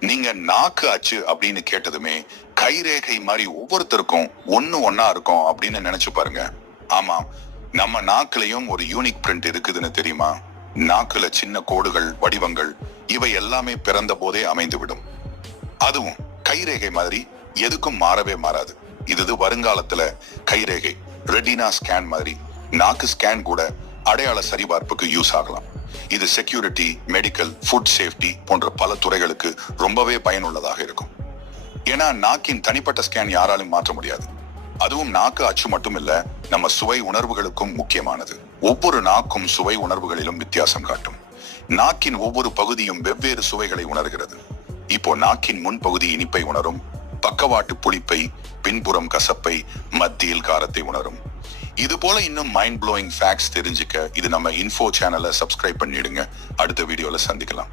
நீங்க நாக்கு அச்சு அப்படின்னு கேட்டதுமே கைரேகை மாதிரி ஒவ்வொருத்தருக்கும் ஒன்னா இருக்கும் அப்படின்னு நினைச்சு பாருங்க. ஆமா, நம்ம நாக்குலயும் ஒரு யூனிக் பிரிண்ட் இருக்குதுன்னு தெரியுமா? நாக்குல சின்ன கோடுகள், வடிவங்கள் இவை எல்லாமே பிறந்த போதே அமைந்து விடும். அதுவும் கைரேகை மாதிரி எதுக்கும் மாறவே மாறாது. இது வருங்காலத்துல கைரேகை ரெட்டினா ஸ்கேன் மாதிரி நாக்கு ஸ்கேன் கூட அடையாள சரிபார்ப்புக்கு யூஸ் ஆகலாம். இது செக்யூரிட்டி, மெடிக்கல், ஃபுட் சேஃப்டி போன்ற பல துறைகளுக்கு ரொம்பவே பயனுள்ளதாக இருக்கும். ஏன்னா நாக்கின் தனிப்பட்ட ஸ்கேன் யாராலும் மாற்ற முடியாது. அதுவும் நாக்கு அச்சு மட்டும் இல்ல, நம்ம சுவை உணர்வுகளுக்கும் முக்கியமானது. ஒவ்வொரு நாக்கும் சுவை உணர்வுகளிலும் வித்தியாசம் காட்டும். நாக்கின் ஒவ்வொரு பகுதியும் வெவ்வேறு சுவைகளை உணர்கிறது. இப்போ நாக்கின் முன்பகுதி இனிப்பை உணரும், பக்கவாட்டு புளிப்பை, பின்புறம் கசப்பை, மத்தியில் காரத்தை உணரும். இது போல இன்னும் மைண்ட் ப்ளோயிங் ஃபேக்ட்ஸ் தெரிஞ்சுக்க இது நம்ம இன்ஃபோ சேனலை சப்ஸ்கிரைப் பண்ணிடுங்க. அடுத்த வீடியோல சந்திக்கலாம்.